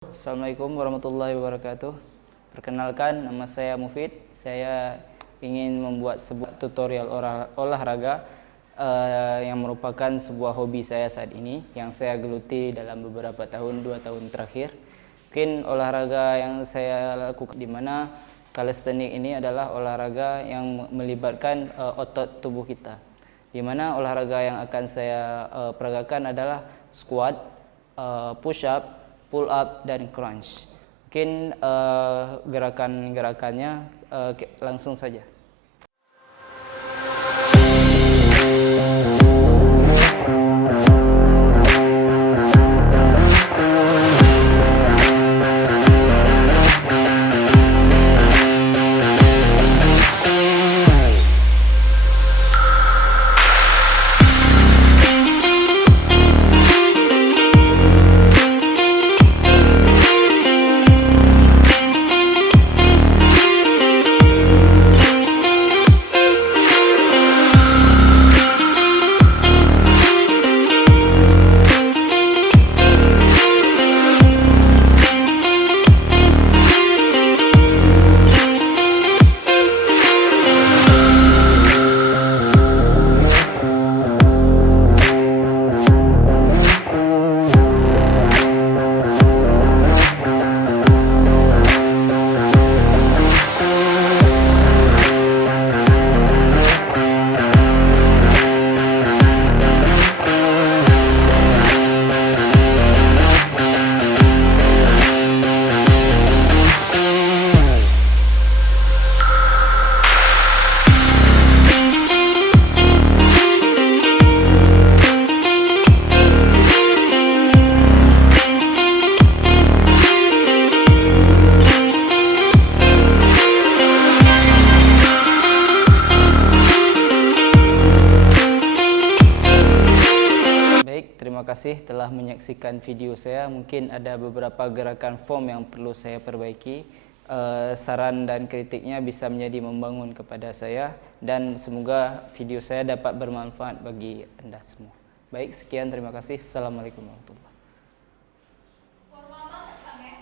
Assalamualaikum warahmatullahi wabarakatuh. Perkenalkan, nama saya Mufid. Saya ingin membuat sebuah tutorial olahraga yang merupakan sebuah hobi saya saat ini, yang saya geluti dalam beberapa tahun, 2 tahun terakhir. Mungkin olahraga yang saya lakukan, di mana calisthenics ini adalah olahraga yang melibatkan otot tubuh kita. Di mana olahraga yang akan saya peragakan adalah squat, push up, pull up, dan crunch. Mungkin gerakan-gerakannya langsung saja. Terima kasih telah menyaksikan video saya. Mungkin ada beberapa gerakan form yang perlu saya perbaiki. Saran dan kritiknya bisa menjadi membangun kepada saya, dan semoga video saya dapat bermanfaat bagi Anda semua. Baik, sekian, terima kasih. Assalamualaikum warahmatullahi wabarakatuh.